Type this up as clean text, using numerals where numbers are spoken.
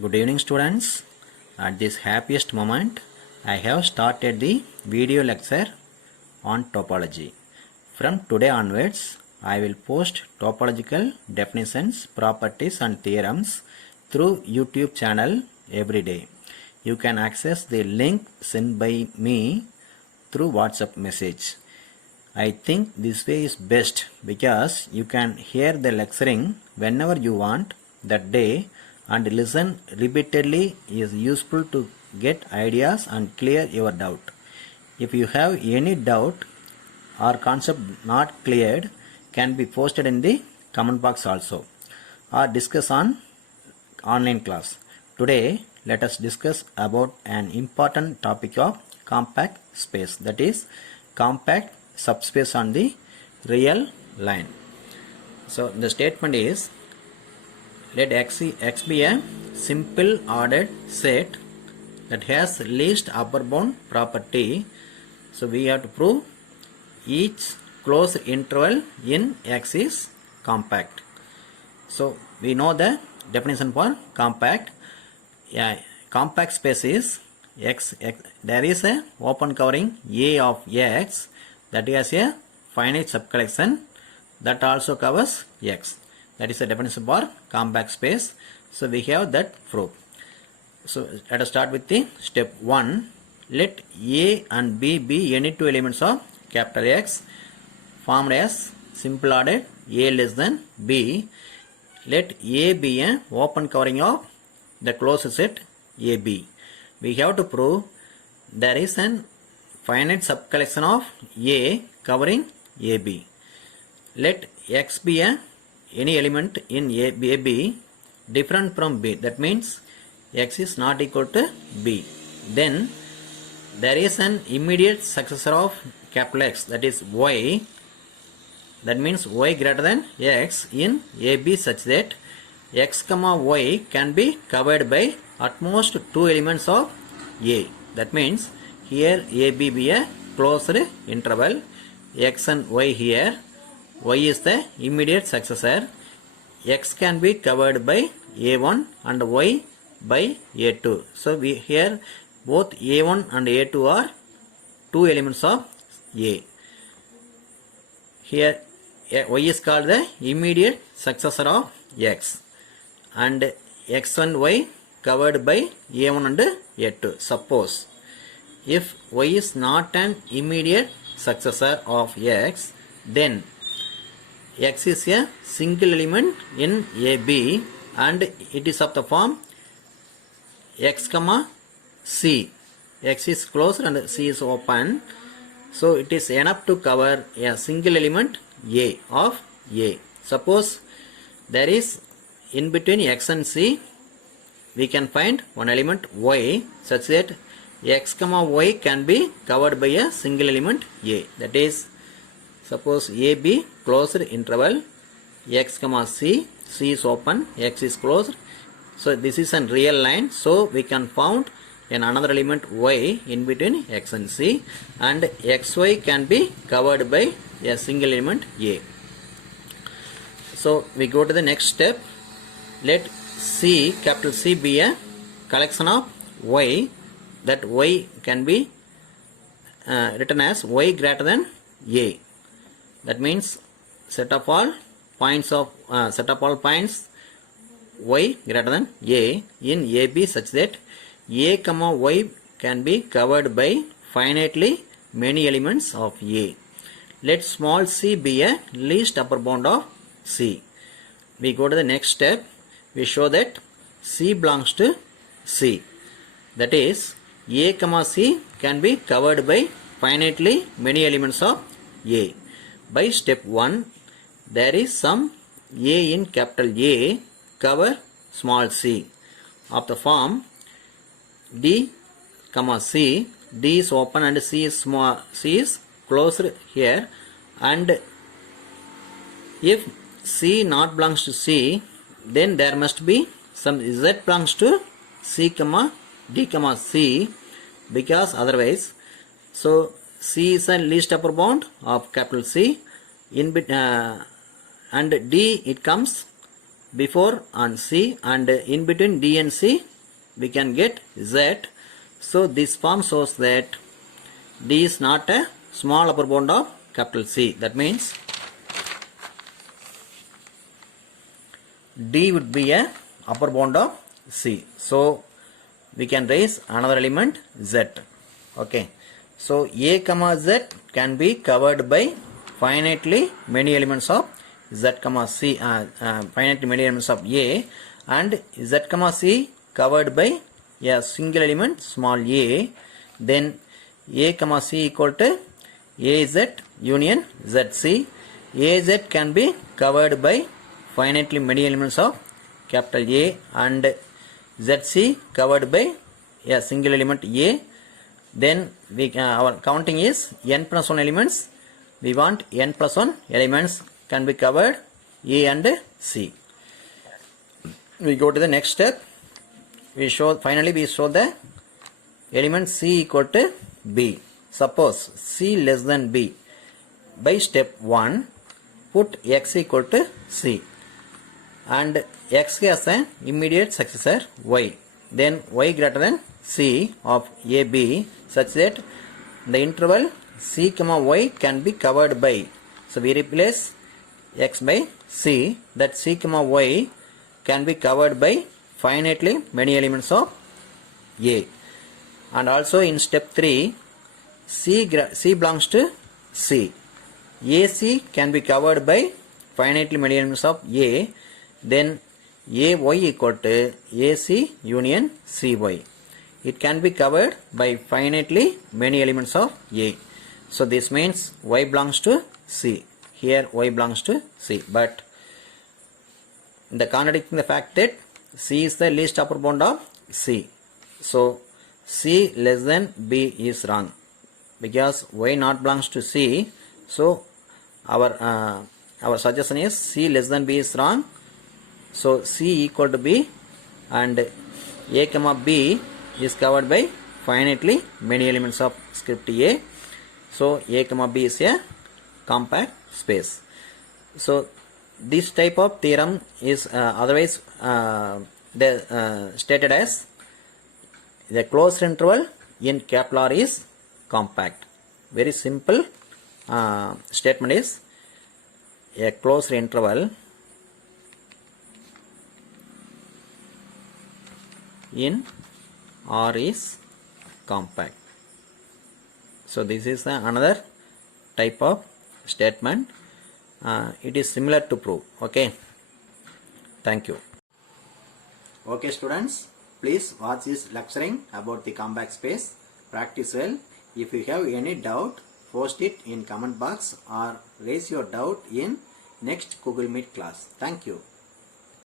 Good evening, students. At this happiest moment, I have started the video lecture on topology. From today onwards, I will post topological definitions, properties and theorems through YouTube channel every day. You can access the link sent by me through WhatsApp message. I think this way is best because you can hear the lecturing whenever you want that day, and listen repeatedly is useful to get ideas and clear your doubt. If you have any doubt or concept not cleared, can be posted in the comment box also, or discuss on online class. Today let us discuss about an important topic of compact space, that is compact subspace on the real line. So the statement is, let X be a simple ordered set that has least upper bound property. So we have to prove each closed interval in X is compact. So we know the definition for compact. Compact space is X. There is a open covering A of X that has a finite subcollection that also covers X. That is the definition for compact space. So we have that proof. So let us start with the step 1. Let A and B be any two elements of capital X formed as simple ordered A less than B. Let A be an open covering of the closed set AB. We have to prove there is an finite subcollection of A covering AB. Let X be any element in AB different from B. That means X is not equal to B. Then there is an immediate successor of capital X, that is Y. That means Y greater than X in AB such that X comma Y can be covered by at most two elements of A. That means here AB be a closed interval, X and Y here. Y is the immediate successor. X can be covered by A1 and Y by A2. So we here both A1 and A2 are two elements of A. Here Y is called the immediate successor of X, and X and Y covered by A1 and A2. Suppose if Y is not an immediate successor of X, then X is a single element in AB and it is of the form X comma C. X is closed and C is open. So it is enough to cover a single element A of A. Suppose there is in between X and C, we can find one element Y such that X comma Y can be covered by a single element A. That is, suppose AB closed interval, X comma C, C is open, X is closed. So this is a real line. So we can found another element Y in between X and C, and XY can be covered by a single element A. So we go to the next step. Let C, capital C, be a collection of Y. That Y can be written as Y greater than A. That means set of all points Y greater than A in AB such that A comma Y can be covered by finitely many elements of A. Let small c be a least upper bound of C. We go to the next step. We show that C belongs to C. That is, A comma C can be covered by finitely many elements of A. By step 1, there is some A in capital A cover small c of the form D comma C. D is open and C is small, C is closed here, and if C not belongs to C, then there must be some Z belongs to C comma D comma C, because otherwise, so C is a least upper bound of capital C in and D it comes before on C, and in between D and C we can get Z. So this form shows that D is not a small upper bound of capital C. That means D would be a upper bound of C. So we can raise another element Z. Okay. So A comma Z can be covered by finitely many elements of Z comma C, finitely many elements of A, and Z comma C covered by a single element small a. Then A comma C equal to AZ union ZC. AZ can be covered by finitely many elements of capital A, and ZC covered by a single element A. Then our counting is n plus 1 elements. We want n plus 1 elements can be covered A and C. We go to the next step. Finally we show the element C equal to B. Suppose C less than B. By step 1, put X equal to C, and X has an immediate successor Y. Then Y greater than C of AB, such that the interval C comma Y can be covered by, so we replace X by C, that C comma Y can be covered by finitely many elements of A. And also in step 3, C belongs to C. AC can be covered by finitely many elements of A. Then AY equal to AC union CY. It can be covered by finitely many elements of A. So this means Y belongs to C. Here Y belongs to C. But the contradicting the fact that C is the least upper bound of C. So C less than B is wrong, because Y not belongs to C. So our suggestion is C less than B is wrong. So C equal to B, and A comma B is covered by finitely many elements of script A. So A comma B is a compact space. So this type of theorem is otherwise stated as the closed interval in capital R is compact. Very simple statement is a closed interval in R is compact. So this is another type of statement. It is similar to prove. Okay. Thank you. Okay students, please watch this lecturing about the compact space. Practice well. If you have any doubt, post it in comment box or raise your doubt in next Google Meet class. Thank you.